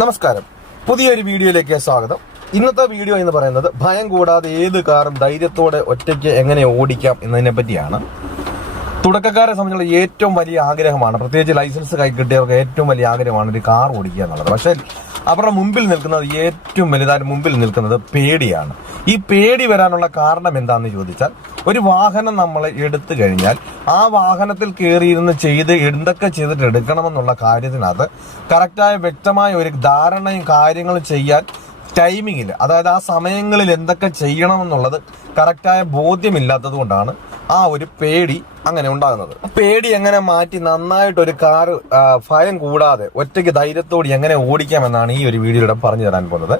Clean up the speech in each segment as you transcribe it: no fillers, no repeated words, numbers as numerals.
നമസ്കാരം, പുതിയൊരു വീഡിയോയിലേക്ക് സ്വാഗതം. ഇന്നത്തെ വീഡിയോ എന്ന് പറയുന്നത് ഭയം കൂടാതെ ഏത് കാറും ധൈര്യത്തോടെ ഒറ്റയ്ക്ക് എങ്ങനെ ഓടിക്കാം എന്നതിനെ പറ്റിയാണ്. തുടക്കക്കാരെ സംബന്ധിച്ചുള്ള ഏറ്റവും വലിയ ആഗ്രഹമാണ്, പ്രത്യേകിച്ച് ലൈസൻസ് കൈ കിട്ടിയവർക്ക് ഏറ്റവും വലിയ ആഗ്രഹമാണ് ഒരു കാർ ഓടിക്കുക എന്നുള്ളത്. പക്ഷേ അവരുടെ മുമ്പിൽ നിൽക്കുന്നത്, ഏറ്റവും വലുതായി മുമ്പിൽ നിൽക്കുന്നത് പേടിയാണ്. ഈ പേടി വരാനുള്ള കാരണം എന്താണെന്ന് ചോദിച്ചാൽ, ഒരു വാഹനം നമ്മൾ എടുത്തു കഴിഞ്ഞാൽ ആ വാഹനത്തിൽ കയറിയിരുന്ന് എന്തൊക്കെ ചെയ്തിട്ട് എടുക്കണമെന്നുള്ള കാര്യത്തിനകത്ത് കറക്റ്റായ വ്യക്തമായ ഒരു ധാരണയും കാര്യങ്ങളും ചെയ്യാൻ ടൈമിങ്ങിൽ, അതായത് ആ സമയങ്ങളിൽ എന്തൊക്കെ ചെയ്യണമെന്നുള്ളത് കറക്റ്റായ ബോധ്യമില്ലാത്തത് കൊണ്ടാണ് ആ ഒരു പേടി അങ്ങനെ ഉണ്ടാകുന്നത്. പേടി എങ്ങനെ മാറ്റി നന്നായിട്ട് ഒരു കാർ ഭയം കൂടാതെ ഒറ്റയ്ക്ക് ധൈര്യത്തോടെ എങ്ങനെ ഓടിക്കാമെന്നാണ് ഈ ഒരു വീഡിയോയിലൂടെ പറഞ്ഞു തരാൻ പോകുന്നത്.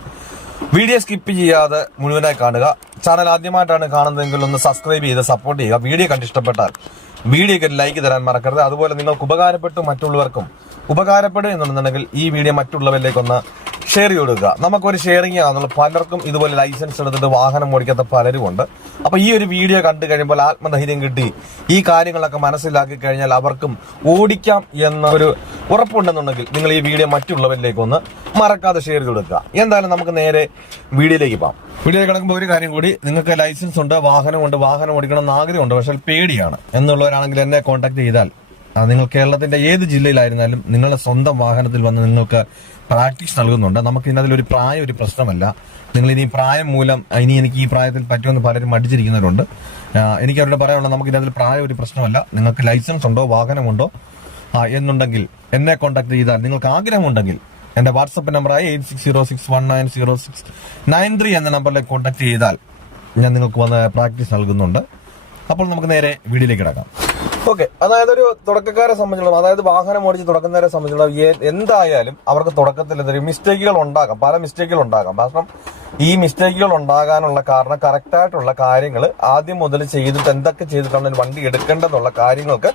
വീഡിയോ സ്കിപ്പ് ചെയ്യാതെ മുഴുവനായി കാണുക. ചാനൽ ആദ്യമായിട്ടാണ് കാണുന്നതെങ്കിൽ ഒന്ന് സബ്സ്ക്രൈബ് ചെയ്ത് സപ്പോർട്ട് ചെയ്യുക. വീഡിയോ കണ്ടിഷ്ടപ്പെട്ടാൽ വീഡിയോക്ക് ലൈക്ക് തരാൻ മറക്കരുത്. അതുപോലെ നിങ്ങൾക്ക് ഉപകാരപ്പെട്ടു മറ്റുള്ളവർക്കും ഉപകാരപ്പെടുക എന്നുണ്ടെന്നുണ്ടെങ്കിൽ ഈ വീഡിയോ മറ്റുള്ളവരിലേക്കൊന്ന് ഷെയർ ചെയ്ത് കൊടുക്കുക. നമുക്കൊരു ഷെയറിംഗ് ആണെന്നുള്ള പലർക്കും ഇതുപോലെ ലൈസൻസ് എടുത്തിട്ട് വാഹനം ഓടിക്കാത്ത പലരും ഉണ്ട്. അപ്പൊ ഈ ഒരു വീഡിയോ കണ്ടു കഴിയുമ്പോൾ ആത്മധൈര്യം കിട്ടി ഈ കാര്യങ്ങളൊക്കെ മനസ്സിലാക്കി കഴിഞ്ഞാൽ അവർക്കും ഓടിക്കാം എന്ന ഒരു ഉറപ്പുണ്ടെന്നുണ്ടെങ്കിൽ നിങ്ങൾ ഈ വീഡിയോ മറ്റുള്ളവരിലേക്കൊന്ന് മറക്കാതെ ഷെയർ ചെയ്ത് കൊടുക്കുക. എന്തായാലും നമുക്ക് നേരെ വീഡിയോയിലേക്ക് പോകാം. വീഡിയോ കിടക്കുമ്പോൾ ഒരു കാര്യം കൂടി, നിങ്ങൾക്ക് ലൈസൻസ് ഉണ്ട്, വാഹനമുണ്ട്, വാഹനം ഓടിക്കണം എന്ന് ആഗ്രഹമുണ്ട്, പക്ഷേ പേടിയാണ് എന്നുള്ളവരാണെങ്കിൽ എന്നെ കോൺടാക്ട് ചെയ്താൽ നിങ്ങൾ കേരളത്തിന്റെ ഏത് ജില്ലയിലായിരുന്നാലും നിങ്ങളുടെ സ്വന്തം വാഹനത്തിൽ വന്ന് നിങ്ങൾക്ക് പ്രാക്ടീസ് നൽകുന്നുണ്ട്. നമുക്ക് ഇതിനകത്തൊരു പ്രായം ഒരു പ്രശ്നമല്ല. നിങ്ങൾ ഇനി പ്രായം മൂലം എനിക്ക് ഈ പ്രായത്തിൽ പറ്റുമെന്ന് പലരും മടിച്ചിരിക്കുന്നവരുണ്ട്. എനിക്ക് അവരോട് പറയാനുള്ളത്, നമുക്ക് ഇതിനകത്തിൽ പ്രായം ഒരു പ്രശ്നമല്ല. നിങ്ങൾക്ക് ലൈസൻസ് ഉണ്ടോ, വാഹനമുണ്ടോ എന്നുണ്ടെങ്കിൽ എന്നെ കോൺടാക്ട് ചെയ്താൽ, നിങ്ങൾക്ക് ആഗ്രഹമുണ്ടെങ്കിൽ എന്റെ വാട്സപ്പ് നമ്പറായ 8606190693 എന്ന നമ്പറിലേക്ക് കോൺടാക്ട് ചെയ്താൽ ഞാൻ നിങ്ങൾക്ക് വന്ന് പ്രാക്ടീസ് നൽകുന്നുണ്ട്. അപ്പോൾ നമുക്ക് നേരെ വീഡിയോയിലേക്ക് കിടക്കാം. ഓക്കെ, അതായത് ഒരു തുടക്കക്കാരെ സംബന്ധിച്ചിടത്തോളം, അതായത് വാഹനം ഓടിച്ച് തുടക്കുന്നവരെ സംബന്ധിച്ചിടത്തോളം എന്തായാലും അവർക്ക് തുടക്കത്തിൽ എന്തൊരു മിസ്റ്റേക്കുകൾ ഉണ്ടാകാം, പല മിസ്റ്റേക്കുകൾ ഉണ്ടാകാം. കാരണം ഈ മിസ്റ്റേക്കുകൾ ഉണ്ടാകാനുള്ള കാരണം കറക്റ്റായിട്ടുള്ള കാര്യങ്ങൾ ആദ്യം മുതൽ ചെയ്തിട്ട് എന്തൊക്കെ ചെയ്തിട്ടാണ് വണ്ടി എടുക്കേണ്ടതെന്നുള്ള കാര്യങ്ങൾക്ക്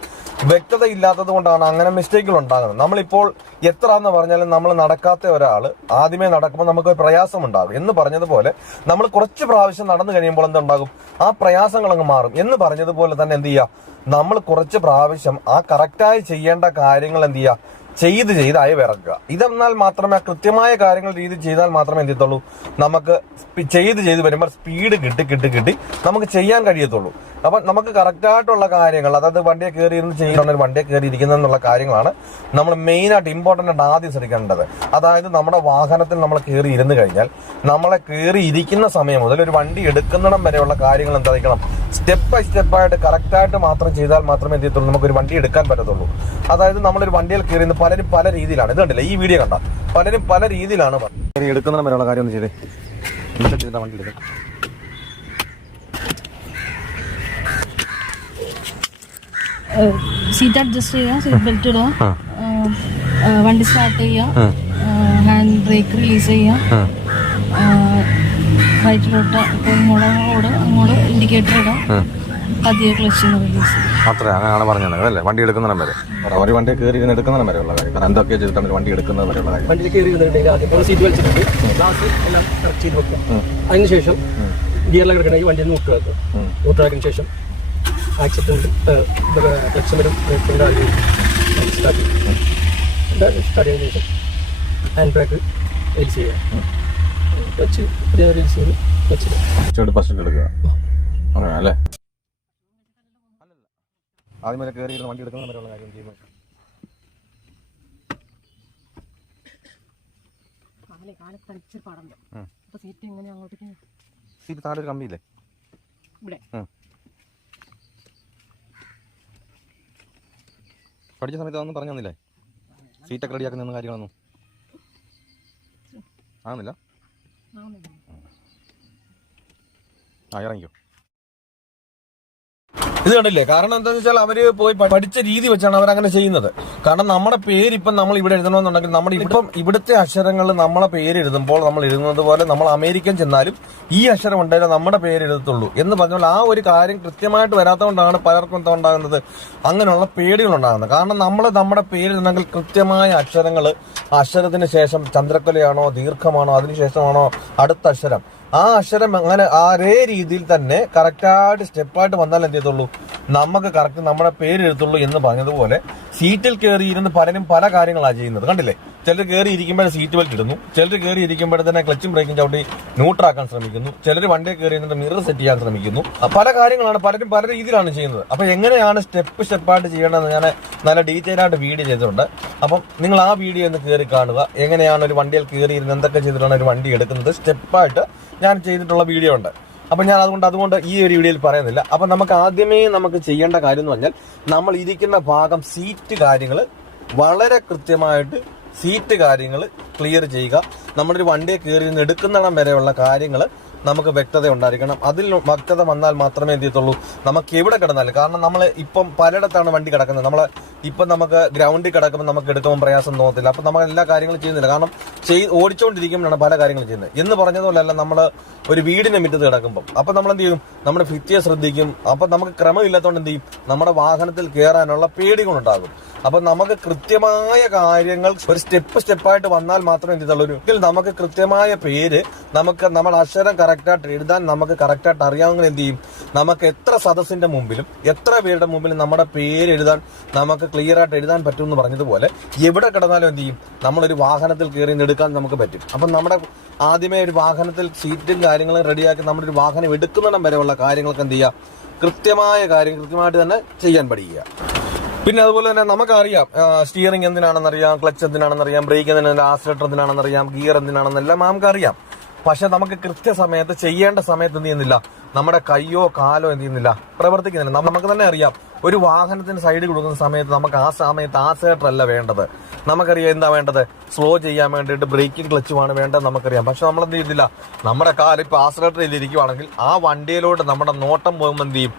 വ്യക്തത ഇല്ലാത്തത് കൊണ്ടാണ് അങ്ങനെ മിസ്റ്റേക്കുകൾ ഉണ്ടാകുന്നത്. നമ്മളിപ്പോൾ എത്ര എന്ന് പറഞ്ഞാലും നമ്മൾ നടക്കാത്ത ഒരാൾ ആദ്യമേ നടക്കുമ്പോൾ നമുക്ക് പ്രയാസം ഉണ്ടാകും എന്ന് പറഞ്ഞതുപോലെ, നമ്മൾ കുറച്ച് പ്രാവശ്യം നടന്നു കഴിയുമ്പോൾ എന്തുണ്ടാകും, ആ പ്രയാസങ്ങൾ അങ്ങ് മാറും എന്ന് പറഞ്ഞതുപോലെ തന്നെ എന്ത് ചെയ്യുക, നമ്മൾ കുറച്ച് പ്രാവശ്യം ആ കറക്റ്റായി ചെയ്യേണ്ട കാര്യങ്ങൾ എന്ത് ചെയ്യുക, ചെയ്തായി വിറക്കുക. ഇതെന്നാൽ മാത്രമേ, കൃത്യമായ കാര്യങ്ങൾ രീതി ചെയ്താൽ മാത്രമേ എന്ത് ചെയ്യത്തുള്ളൂ, നമുക്ക് ചെയ്ത് വരുമ്പോൾ സ്പീഡ് കിട്ടി നമുക്ക് ചെയ്യാൻ കഴിയത്തുള്ളൂ. അപ്പൊ നമുക്ക് കറക്റ്റായിട്ടുള്ള കാര്യങ്ങൾ, അതായത് വണ്ടിയെ കയറി ഇരുന്ന് ചെയ്യുന്ന, വണ്ടിയെ കയറി ഇരിക്കുന്നതെന്നുള്ള കാര്യങ്ങളാണ് നമ്മൾ മെയിനായിട്ട് ഇമ്പോർട്ടൻ്റ് ആയിട്ട് ആദ്യം ശ്രദ്ധിക്കേണ്ടത്. അതായത് നമ്മുടെ വാഹനത്തിൽ നമ്മൾ കയറി ഇരുന്ന് കഴിഞ്ഞാൽ നമ്മളെ കയറി ഇരിക്കുന്ന സമയം മുതൽ ഒരു വണ്ടി എടുക്കുന്നിടം വരെയുള്ള കാര്യങ്ങൾ എന്തായിരിക്കണം, സ്റ്റെപ്പ് ബൈ സ്റ്റെപ്പായിട്ട് കറക്റ്റായിട്ട് മാത്രം ചെയ്താൽ മാത്രമേ എന്ത് ചെയ്യത്തുള്ളൂ, നമുക്കൊരു വണ്ടി എടുക്കാൻ പറ്റത്തുള്ളൂ. അതായത് നമ്മളൊരു വണ്ടിയിൽ കയറി പലരും പല രീതിയിലാണ്, ഇത് കണ്ടില്ല ഈ വീഡിയോ കണ്ട, പലരും പല രീതിയിലാണ് എടുക്കുന്നിടം വരെയുള്ള കാര്യം ഒന്ന് ചെയ്തേ. വണ്ടി എടുക്കാം, സീറ്റ് അഡ്ജസ്റ്റ് ചെയ്യുക, സീറ്റ് ബെൽറ്റ് ഇടുക, വണ്ടി സ്റ്റാർട്ട് ചെയ്യുക, ഹാൻഡ് ബ്രേക്ക് റിലീസ് ചെയ്യുക, റൈറ്റിലോട്ട് അങ്ങോട്ട് ഇൻഡിക്കേറ്റർ ഇടുക, പതിയെ ക്ലച്ച് റിലീസ് ചെയ്യുക. അത്രേ, അങ്ങനെയാണ് പറഞ്ഞത് അല്ലേ? വണ്ടി എടുക്കുന്നിടം വരെ, ഒരു വണ്ടി കയറി ഇരുന്ന് എടുക്കുന്നിടം വരെയുള്ള കാര്യം, കാരണം എന്തൊക്കെ ചെയ്തിട്ടാണ് വണ്ടി എടുക്കുന്നത് വരെയുള്ള കാര്യം. വണ്ടിയിൽ കയറി ഇരുന്നിട്ടുണ്ടെങ്കിൽ ആദ്യം സീറ്റ് വലിച്ചിട്ടുണ്ട്, ഗ്ലാസ് എല്ലാം കറക്റ്റ് ചെയ്ത് വെക്കുക. അതിനുശേഷം ഗിയറിൽ കിടക്കണമെങ്കിൽ വണ്ടിയിൽ നിന്ന് ഊട്ടാക്കിന് ശേഷം ആക്സിഡൻറ്റ് ക്ലച്ച് വരും, സ്റ്റാർട്ട് ചെയ്തതിനു ശേഷം ഹാൻഡ് ബ്രേക്ക് റിലീസ് ചെയ്യുക, ക്ലച്ച് റിലീസ് ചെയ്ത് ക്ലച്ച് ഫസ്റ്റ് എടുക്കുക, അങ്ങനെ അല്ലേ? ആദ്യം വരെ കയറി ഇരുന്ന് വണ്ടി എടുക്കുന്ന വരെയുള്ള കാര്യം ചെയ്യുമ്പോൾ സീറ്റ് താഴെ ഒരു കമ്പിയില്ലേ ഇവിടെ? പഠിച്ച സമയത്ത് അതൊന്നും പറഞ്ഞു തന്നില്ലേ? സീറ്റൊക്കെ റെഡിയാക്കുന്ന കാര്യങ്ങളൊന്നും ആകുന്നില്ല. ഇറങ്ങിക്കോ. ഇത് കണ്ടില്ലേ? കാരണം എന്താണെന്ന് വെച്ചാൽ അവര് പോയി പഠിച്ച രീതി വെച്ചാണ് അവരങ്ങനെ ചെയ്യുന്നത്. കാരണം നമ്മുടെ പേരിപ്പം നമ്മൾ ഇവിടെ എഴുതണമെന്നുണ്ടെങ്കിൽ നമ്മുടെ ഇവിടുത്തെ അക്ഷരങ്ങൾ നമ്മളെ പേര് എഴുതുമ്പോൾ നമ്മൾ എഴുതുന്നത് പോലെ നമ്മൾ അമേരിക്കൻ ചെന്നാലും ഈ അക്ഷരം ഉണ്ടായാലും നമ്മുടെ പേര് എഴുതത്തുള്ളൂ എന്ന് പറഞ്ഞാൽ ആ ഒരു കാര്യം കൃത്യമായിട്ട് വരാത്തതുകൊണ്ടാണ് പലർക്കും എന്താ ഉണ്ടാകുന്നത്, അങ്ങനെയുള്ള പേടികൾ ഉണ്ടാകുന്നത്. കാരണം നമ്മൾ നമ്മുടെ പേര് എഴുതണമെങ്കിൽ കൃത്യമായ അക്ഷരങ്ങൾ, അക്ഷരത്തിന് ശേഷം ചന്ദ്രക്കലയാണോ ദീർഘമാണോ അതിനുശേഷമാണോ അടുത്ത അക്ഷരം, ആ അക്ഷരം അങ്ങനെ അതേ രീതിയിൽ തന്നെ കറക്റ്റായിട്ട് സ്റ്റെപ്പായിട്ട് വന്നാൽ എന്ത് ചെയ്യത്തുള്ളൂ, നമുക്ക് കറക്റ്റ് നമ്മുടെ പേര് എഴുത്തുള്ളൂ എന്ന് പറഞ്ഞതുപോലെ സീറ്റിൽ കയറി ഇരുന്ന് പലരും പല കാര്യങ്ങളാണ് ചെയ്യുന്നത്. കണ്ടില്ലേ, ചിലർ കയറി ഇരിക്കുമ്പോൾ സീറ്റ് ബെൽറ്റ് ഇടുന്നു, ചിലർ കയറി ഇരിക്കുമ്പോൾ തന്നെ ക്ലച്ചും ബ്രേക്കും ചവിട്ടി ന്യൂട്രാക്കാൻ ശ്രമിക്കുന്നു, ചിലർ വണ്ടിയെ കയറി ഇരുന്നിട്ട് മിറർ സെറ്റ് ചെയ്യാൻ ശ്രമിക്കുന്നു. പല കാര്യങ്ങളാണ് പലരും പല രീതിയിലാണ് ചെയ്യുന്നത്. അപ്പൊ എങ്ങനെയാണ് സ്റ്റെപ്പായിട്ട് ചെയ്യേണ്ടതെന്ന് ഞാൻ നല്ല ഡീറ്റെയിൽ ആയിട്ട് വീഡിയോ ചെയ്തിട്ടുണ്ട്. അപ്പം നിങ്ങൾ ആ വീഡിയോ ഒന്ന് കയറി കാണുക. എങ്ങനെയാണ് ഒരു വണ്ടിയിൽ കയറി ഇരുന്ന് എന്തൊക്കെ ചെയ്തിട്ടാണ് ഒരു വണ്ടി എടുക്കുന്നത് സ്റ്റെപ്പായിട്ട് ഞാൻ ചെയ്തിട്ടുള്ള വീഡിയോ ഉണ്ട്. അപ്പൊ ഞാൻ അതുകൊണ്ട് ഈ ഒരു വീഡിയോയിൽ പറയുന്നില്ല. അപ്പൊ നമുക്ക് ആദ്യമേ നമുക്ക് ചെയ്യേണ്ട കാര്യം എന്ന് പറഞ്ഞാൽ നമ്മൾ ഇരിക്കുന്ന ഭാഗം സീറ്റ് കാര്യങ്ങൾ വളരെ കൃത്യമായിട്ട് ക്ലിയർ ചെയ്യുക. നമ്മളൊരു വണ്ടിയെ കയറി നിന്ന് എടുക്കുന്നിടം വരെയുള്ള കാര്യങ്ങൾ നമുക്ക് വ്യക്തത ഉണ്ടായിരിക്കണം. അതിൽ വ്യക്തത വന്നാൽ മാത്രമേ എന്ത് ചെയ്യത്തുള്ളൂ, നമുക്ക് എവിടെ കിടന്നാലും. കാരണം നമ്മൾ ഇപ്പം പലയിടത്താണ് വണ്ടി കിടക്കുന്നത്. നമ്മൾ ഇപ്പം നമുക്ക് ഗ്രൗണ്ടിൽ കിടക്കുമ്പോൾ നമുക്ക് എടുക്കുമ്പോൾ പ്രയാസം തോന്നത്തില്ല. അപ്പം നമ്മൾ എല്ലാ കാര്യങ്ങളും ചെയ്യുന്നില്ല. കാരണം ഓടിച്ചുകൊണ്ടിരിക്കുമ്പോഴാണ് പല കാര്യങ്ങളും ചെയ്യുന്നത്. എന്ന് പറഞ്ഞതുപോലെയല്ല നമ്മൾ ഒരു വീടിന്റെ മുറ്റത്ത് കിടക്കുമ്പോൾ അപ്പം നമ്മൾ എന്ത് ചെയ്യും, നമ്മുടെ ഭിത്തിയെ ശ്രദ്ധിക്കും. അപ്പം നമുക്ക് ക്രമമില്ലാത്തതുകൊണ്ട് എന്ത് ചെയ്യും, നമ്മുടെ വാഹനത്തിൽ കയറാനുള്ള പേടികളുണ്ടാകും. അപ്പൊ നമുക്ക് കൃത്യമായ കാര്യങ്ങൾ ഒരു സ്റ്റെപ്പായിട്ട് വന്നാൽ മാത്രമേ എന്ത് ചെയ്തുള്ളൂ, നമുക്ക് കൃത്യമായ പേര് നമുക്ക് നമ്മുടെ അക്ഷരം കറക്റ്റായിട്ട് എഴുതാൻ നമുക്ക് കറക്റ്റായിട്ട് അറിയാവുന്ന എന്ത് ചെയ്യും, നമുക്ക് എത്ര സദസ്സിന്റെ മുമ്പിലും എത്ര പേരുടെ മുമ്പിലും നമ്മുടെ പേര് എഴുതാൻ നമുക്ക് ക്ലിയർ ആയിട്ട് എഴുതാൻ പറ്റും എന്ന് പറഞ്ഞതുപോലെ എവിടെ കിടന്നാലും എന്ത് ചെയ്യും, നമ്മളൊരു വാഹനത്തിൽ കയറി എടുക്കാൻ നമുക്ക് പറ്റും. അപ്പം നമ്മുടെ ആദ്യമേ ഒരു വാഹനത്തിൽ സീറ്റും കാര്യങ്ങളും റെഡിയാക്കി നമ്മുടെ ഒരു വാഹനം എടുക്കുന്നിടം വരെയുള്ള കാര്യങ്ങൾക്ക് എന്ത് ചെയ്യുക, കൃത്യമായിട്ട് തന്നെ ചെയ്യാൻ പഠിക്കുക. പിന്നെ അതുപോലെ തന്നെ നമുക്കറിയാം സ്റ്റിയറിംഗ് എന്തിനാണെന്നറിയാം, ക്ലച്ച് എന്തിനാണെന്നറിയാം, ബ്രേക്ക് എന്തിനാണ്, ആക്സിലേറ്റർ എന്തിനാണെന്നറിയാം, ഗിയർ എന്തിനാണെന്നെല്ലാം നമുക്കറിയാം. പക്ഷെ നമുക്ക് കൃത്യസമയത്ത് ചെയ്യേണ്ട സമയത്ത് എന്ത് ചെയ്യുന്നില്ല, നമ്മുടെ കയ്യോ കാലോ എന്ത് ചെയ്യുന്നില്ല, പ്രവർത്തിക്കുന്നില്ല. നമുക്ക് തന്നെ അറിയാം ഒരു വാഹനത്തിന് സൈഡ് കൊടുക്കുന്ന സമയത്ത് നമുക്ക് ആ സമയത്ത് ആക്സിലേറ്റർ അല്ല വേണ്ടത്. നമുക്കറിയാം എന്താ വേണ്ടത്, സ്ലോ ചെയ്യാൻ വേണ്ടിയിട്ട് ബ്രേക്കും ക്ലച്ചുമാണ് വേണ്ടത് നമുക്കറിയാം. പക്ഷെ നമ്മൾ എന്ത് ചെയ്യുന്നില്ല, നമ്മുടെ കാല് ഇപ്പൊ ആക്സിലേറ്ററിൽ ഇരിക്കുവാണെങ്കിൽ ആ വണ്ടിയിലോട്ട് നമ്മുടെ നോട്ടം പോകുമ്പോൾ എന്ത് ചെയ്യും,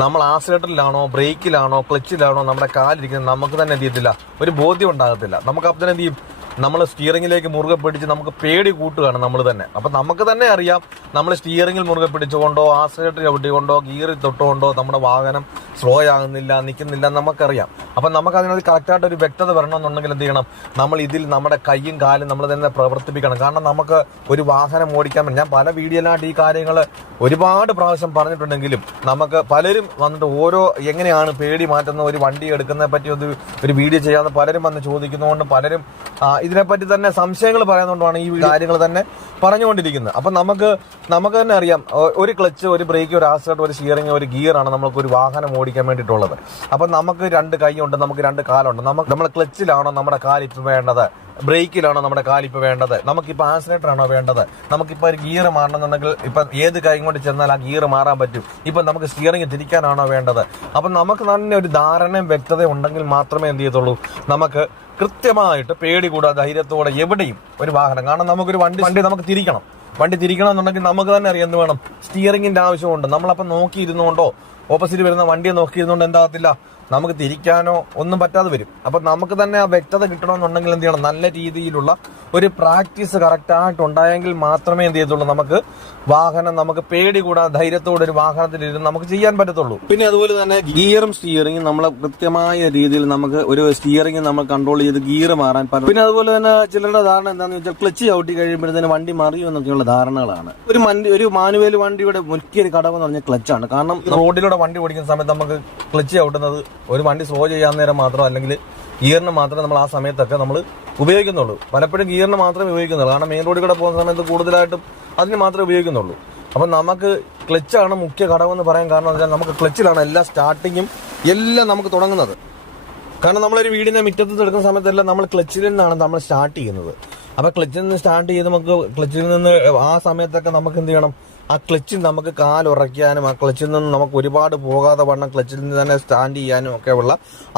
നമ്മൾ ആക്സിലേറ്ററിലാണോ ബ്രേക്കിലാണോ ക്ലച്ചിലാണോ നമ്മുടെ കാലിരിക്കുന്നത് നമുക്ക് തന്നെ എന്ത് ചെയ്യത്തില്ല, ഒരു ബോധ്യം ഉണ്ടാകത്തില്ല. നമുക്ക് അപ്പം തന്നെ എന്ത് ചെയ്യും, നമ്മൾ സ്റ്റിയറിംഗിലേക്ക് മുറുകെ പിടിച്ച് നമുക്ക് പേടി കൂട്ടുകയാണ് നമ്മൾ തന്നെ. അപ്പം നമുക്ക് തന്നെ അറിയാം നമ്മൾ സ്റ്റിയറിംഗിൽ മുറുകെ പിടിച്ചുകൊണ്ടോ ആക്സിലേറ്റർ ചവിട്ടിക്കൊണ്ടോ ഗിയറിൽ തൊട്ടുകൊണ്ടോ നമ്മുടെ വാഹനം സ്ലോ ആകുന്നില്ല, നിൽക്കുന്നില്ല നമുക്കറിയാം. അപ്പം നമുക്ക് അതിനൊരു കറക്റ്റായിട്ട് ഒരു വ്യക്തത വരണമെന്നുണ്ടെങ്കിൽ എന്ത് ചെയ്യണം, നമ്മൾ ഇതിൽ നമ്മുടെ കൈയും കാലും നമ്മൾ തന്നെ പ്രവർത്തിപ്പിക്കണം. കാരണം നമുക്ക് ഒരു വാഹനം ഓടിക്കാൻ വേണ്ടി ഞാൻ പല വീഡിയോയിലായിട്ട് ഈ കാര്യങ്ങൾ ഒരുപാട് പ്രാവശ്യം പറഞ്ഞിട്ടുണ്ടെങ്കിലും നമുക്ക് പലരും വന്നിട്ട് ഓരോ എങ്ങനെയാണ് പേടി മാറ്റുന്ന ഒരു വണ്ടി എടുക്കുന്നതിനെ പറ്റി ഒരു വീഡിയോ ചെയ്യാമെന്ന് പലരും വന്ന് ചോദിക്കുന്നതുകൊണ്ട് പലരും ഇതിനെപ്പറ്റി തന്നെ സംശയങ്ങൾ പറയുന്നതുകൊണ്ടാണ് ഈ കാര്യങ്ങൾ തന്നെ പറഞ്ഞുകൊണ്ടിരിക്കുന്നത്. അപ്പം നമുക്ക് തന്നെ അറിയാം ഒരു ക്ലച്ച്, ഒരു ബ്രേക്ക്, ഒരു ആക്സിലേറ്റർ, ഒരു സ്റ്റിയറിംഗ്, ഒരു ഗിയറാണ് നമുക്ക് ഒരു വാഹനം ഓടിക്കാൻ വേണ്ടിയിട്ടുള്ളത്. അപ്പം നമുക്ക് രണ്ട് കൈയുണ്ട്, നമുക്ക് രണ്ട് കാലുണ്ട്. നമ്മൾ ക്ലച്ചിലാണോ നമ്മുടെ കാലിപ്പ് വേണ്ടത്, ബ്രേക്കിലാണോ നമ്മുടെ കാലിപ്പ് വേണ്ടത്, നമുക്കിപ്പോൾ ആക്സിലേറ്റർ ആണോ വേണ്ടത്, നമുക്കിപ്പോൾ ഒരു ഗിയർ മാറണമെന്നുണ്ടെങ്കിൽ ഇപ്പം ഏത് കൈ കൊണ്ട് ചെന്നാൽ ആ ഗിയർ മാറാൻ പറ്റും, ഇപ്പം നമുക്ക് സ്റ്റിയറിംഗ് തിരിക്കാനാണോ വേണ്ടത്. അപ്പം നമുക്ക് തന്നെ ഒരു ധാരണയും വ്യക്തതയും ഉണ്ടെങ്കിൽ മാത്രമേ എന്ത് ചെയ്യത്തുള്ളൂ, നമുക്ക് കൃത്യമായിട്ട് പേടി കൂടാതെ ധൈര്യത്തോടെ എവിടെയും ഒരു വാഹനം. കാരണം നമുക്കൊരു വണ്ടി നമുക്ക് തിരിക്കണം എന്നുണ്ടെങ്കിൽ നമുക്ക് തന്നെ അറിയാം എന്ത് വേണം, സ്റ്റിയറിംഗിന്റെ ആവശ്യമുണ്ട്. നമ്മളപ്പം നോക്കിയിരുന്നുകൊണ്ടോ ഓപ്പോസിറ്റ് വരുന്ന വണ്ടിയെ നോക്കിയിരുന്നുകൊണ്ട് എന്താകത്തില്ല, നമുക്ക് തിരിക്കാനോ ഒന്നും പറ്റാതെ വരും. അപ്പം നമുക്ക് തന്നെ ആ വ്യക്തത കിട്ടണമെന്നുണ്ടെങ്കിൽ എന്ത് ചെയ്യണം, നല്ല രീതിയിലുള്ള ഒരു പ്രാക്ടീസ് കറക്റ്റായിട്ട് ഉണ്ടായെങ്കിൽ മാത്രമേ എന്ത് ചെയ്യത്തുള്ളൂ, നമുക്ക് വാഹനം നമുക്ക് പേടി കൂടാതെ ധൈര്യത്തോടെ ഒരു വാഹനത്തിലിരുന്ന് നമുക്ക് ചെയ്യാൻ പറ്റത്തുള്ളൂ. പിന്നെ അതുപോലെ തന്നെ ഗിയറും സ്റ്റിയറിംഗും നമ്മൾ കൃത്യമായ രീതിയിൽ നമുക്ക് ഒരു സ്റ്റിയറിംഗ് നമ്മൾ കൺട്രോൾ ചെയ്ത് ഗിയർ മാറാൻ പറ്റും. പിന്നെ അതുപോലെ തന്നെ ചിലരുടെ ധാരണ എന്താണെന്ന് വെച്ചാൽ ക്ലച്ച് ചവിട്ടി കഴിയുമ്പോഴത്തേന് വണ്ടി മറിയും എന്നൊക്കെയുള്ള ധാരണകളാണ്. ഒരു മാനുവൽ വണ്ടിയുടെ മുഖ്യൊരു ഘടകം എന്ന് പറഞ്ഞാൽ ക്ലച്ചാണ്. കാരണം റോഡിലൂടെ വണ്ടി ഓടിക്കുന്ന സമയത്ത് നമുക്ക് ക്ലച്ച് ചവിട്ടുന്നത് ഒരു വണ്ടി സ്ലോ ചെയ്യാൻ നേരം മാത്രം, അല്ലെങ്കിൽ ഗിയറിന് മാത്രമേ നമ്മൾ ആ സമയത്തൊക്കെ നമ്മൾ ഉപയോഗിക്കുന്നുള്ളൂ. പലപ്പോഴും ഗിയറിന് മാത്രമേ ഉപയോഗിക്കുന്നുള്ളൂ. കാരണം മെയിൻ റോഡിൽ കൂടെ പോകുന്ന സമയത്ത് കൂടുതലായിട്ടും അതിന് മാത്രമേ ഉപയോഗിക്കുന്നുള്ളൂ. അപ്പം നമുക്ക് ക്ലച്ചാണ് മുഖ്യ ഘടകം എന്ന് പറയാൻ കാരണം എന്ന് വെച്ചാൽ നമുക്ക് ക്ലച്ചിലാണ് എല്ലാ സ്റ്റാർട്ടിങ്ങും എല്ലാം നമുക്ക് തുടങ്ങുന്നത്. കാരണം നമ്മളൊരു വീടിന്റെ മുറ്റത്ത് എടുക്കുന്ന സമയത്തെല്ലാം നമ്മൾ ക്ലച്ചിൽ നിന്നാണ് നമ്മൾ സ്റ്റാർട്ട് ചെയ്യുന്നത്. അപ്പം ക്ലച്ചിൽ നിന്ന് സ്റ്റാർട്ട് ചെയ്ത് നമുക്ക് ക്ലച്ചിൽ നിന്ന് ആ സമയത്തൊക്കെ നമുക്ക് എന്ത് ചെയ്യണം, ആ ക്ലച്ചിൽ നമുക്ക് കാലുറയ്ക്കാനും ആ ക്ലച്ചിൽ നിന്ന് നമുക്ക് ഒരുപാട് പോകാതെ വണ്ണം ക്ലച്ചിൽ നിന്ന് തന്നെ സ്റ്റാൻഡ് ചെയ്യാനും ഒക്കെ ഉള്ള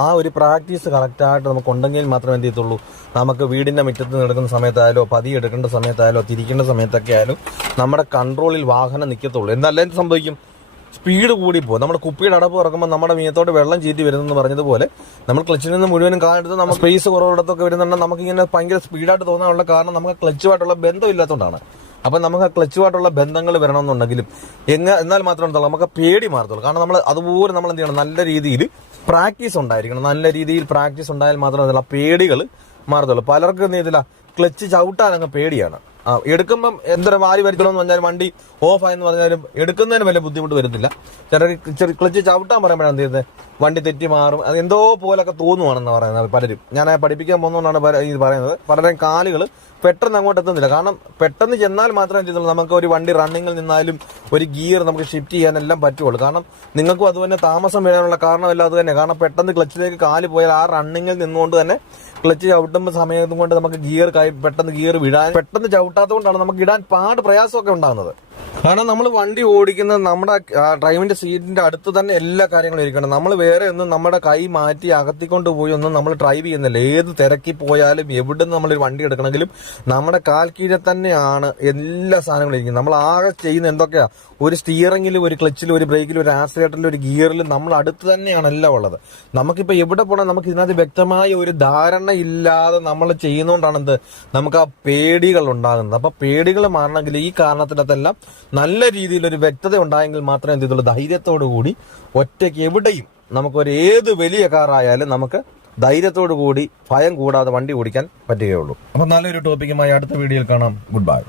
ആ ഒരു പ്രാക്ടീസ് കറക്റ്റായിട്ട് നമുക്ക് ഉണ്ടെങ്കിൽ മാത്രമേ എന്ത് ചെയ്യത്തുള്ളൂ, നമുക്ക് വീടിൻ്റെ മുറ്റത്ത് നിന്ന് എടുക്കുന്ന സമയത്തായാലോ പതി എടുക്കേണ്ട സമയത്തായാലോ തിരിക്കേണ്ട സമയത്തൊക്കെ ആയാലും നമ്മുടെ കൺട്രോളിൽ വാഹനം നിൽക്കത്തുള്ളൂ. എന്നല്ല എന്ത് സംഭവിക്കും, സ്പീഡ് കൂടിപ്പോകും. നമ്മുടെ കുപ്പിയുടെ അടപ്പ് തുറക്കുമ്പോൾ നമ്മുടെ മീയത്തോട് വെള്ളം ചീറ്റി വരുന്നെന്ന് പറഞ്ഞതുപോലെ നമ്മൾ ക്ലച്ചിൽ നിന്ന് മുഴുവനും കാലെടുത്ത് നമ്മൾ സ്പേസ് കുറവിടത്തൊക്കെ വരുന്നുണ്ടെങ്കിൽ നമുക്കിങ്ങനെ ഭയങ്കര സ്പീഡായിട്ട് തോന്നാനുള്ള കാരണം നമുക്ക് ക്ലച്ചുമായിട്ടുള്ള ബന്ധം ഇല്ലാത്തതുകൊണ്ടാണ്. അപ്പം നമുക്ക് ആ ക്ലച്ചുമായിട്ടുള്ള ബന്ധങ്ങൾ വരണമെന്നുണ്ടെങ്കിലും എന്നാൽ മാത്രമേ നമുക്ക് പേടി മാറത്തുള്ളൂ. കാരണം നമ്മൾ അതുപോലെ നമ്മൾ എന്ത് ചെയ്യണം, നല്ല രീതിയിൽ പ്രാക്ടീസ് ഉണ്ടായിരിക്കണം. നല്ല രീതിയിൽ പ്രാക്ടീസ് ഉണ്ടായാൽ മാത്രമേ ആ പേടികൾ മാറത്തുള്ളൂ. പലർക്കും എന്ത് ചെയ്തില്ല, ക്ലച്ച് ചവിട്ടാൻ അങ്ങ് പേടിയാണ്. എടുക്കുമ്പം എന്തൊരു വാരി വരിക്കണമെന്ന് പറഞ്ഞാലും വണ്ടി ഓഫായെന്ന് പറഞ്ഞാലും എടുക്കുന്നതിന് വലിയ ബുദ്ധിമുട്ട് വരുന്നില്ല. ചിലർ ക്ലച്ച് ചവിട്ടാൻ പറയുമ്പോഴാണ് എന്ത് ചെയ്യുന്നത്, വണ്ടി തെറ്റി മാറും, അത് എന്തോ പോലൊക്കെ തോന്നുവാണെന്ന് പറയുന്നത് പലരും. ഞാൻ പഠിപ്പിക്കാൻ പോകുന്നതുകൊണ്ടാണ് ഇത് പറയുന്നത്. പലരും കാലുകൾ പെട്ടെന്ന് അങ്ങോട്ട് എത്തുന്നില്ല. കാരണം പെട്ടെന്ന് ചെന്നാൽ മാത്രമേ ചെയ്തുള്ളൂ നമുക്ക് ഒരു വണ്ടി റണ്ണിങ്ങിൽ നിന്നാലും ഒരു ഗിയർ നമുക്ക് ഷിഫ്റ്റ് ചെയ്യാനെല്ലാം പറ്റുള്ളൂ. കാരണം നിങ്ങൾക്കും അതുതന്നെ താമസം വരാനുള്ള കാരണമല്ല അത് തന്നെ. കാരണം പെട്ടെന്ന് ക്ലച്ചിലേക്ക് കാല് പോയാൽ ആ റണ്ണിങ്ങിൽ നിന്നുകൊണ്ട് തന്നെ ക്ലച്ച് ചവിട്ടുമ്പോൾ സമയം കൊണ്ട് നമുക്ക് പെട്ടെന്ന് ഗിയർ പെട്ടെന്ന് ചവിട്ടാത്തത് കൊണ്ടാണ് നമുക്ക് ഇടാൻ പ്രയാസമൊക്കെ ഉണ്ടാകുന്നത്. കാരണം നമ്മൾ വണ്ടി ഓടിക്കുന്നത് നമ്മുടെ ഡ്രൈവിന്റെ സീറ്റിന്റെ അടുത്ത് തന്നെ എല്ലാ കാര്യങ്ങളും ഇരിക്കണം. നമ്മൾ വേറെ ഒന്നും നമ്മുടെ കൈ മാറ്റി അകത്തിക്കൊണ്ട് പോയി ഒന്നും നമ്മൾ ഡ്രൈവ് ചെയ്യുന്നില്ല. ഏത് തിരക്കി പോയാലും എവിടെ നിന്ന് നമ്മളൊരു വണ്ടി എടുക്കണമെങ്കിലും നമ്മുടെ കാൽ കീഴെ തന്നെയാണ് എല്ലാ സാധനങ്ങളും ഇരിക്കുന്നത്. നമ്മൾ ആകെ ചെയ്യുന്ന എന്തൊക്കെയാ, ഒരു സ്റ്റിയറിംഗിലും ഒരു ക്ലച്ചിലും ഒരു ബ്രേക്കിലും ഒരു ആക്സിലേറ്ററിലും ഒരു ഗിയറിലും നമ്മൾ അടുത്ത് തന്നെയാണ് എല്ലാം ഉള്ളത്. നമുക്കിപ്പോൾ എവിടെ പോകണം നമുക്ക് ഇതിനകത്ത് വ്യക്തമായ ഒരു ധാരണ ഇല്ലാതെ നമ്മൾ ചെയ്യുന്നതുകൊണ്ടാണ് എന്ത് നമുക്ക് ആ പേടികൾ ഉണ്ടാകുന്നത്. അപ്പൊ പേടികൾ മാറണമെങ്കിൽ ഈ കാരണത്തിനകത്തെല്ലാം നല്ല രീതിയിൽ ഒരു വ്യക്തത ഉണ്ടായെങ്കിൽ മാത്രമേ എന്ത് ചെയ്തുള്ളൂ, ധൈര്യത്തോടു കൂടി ഒറ്റയ്ക്ക് എവിടെയും നമുക്കൊരു ഏത് വലിയ കാറായാലും നമുക്ക് ധൈര്യത്തോടു കൂടി ഭയം കൂടാതെ വണ്ടി ഓടിക്കാൻ പറ്റുകയുള്ളൂ. അപ്പൊ നല്ലൊരു ടോപ്പിക്കുമായി അടുത്ത വീഡിയോയിൽ കാണാം. Good bye.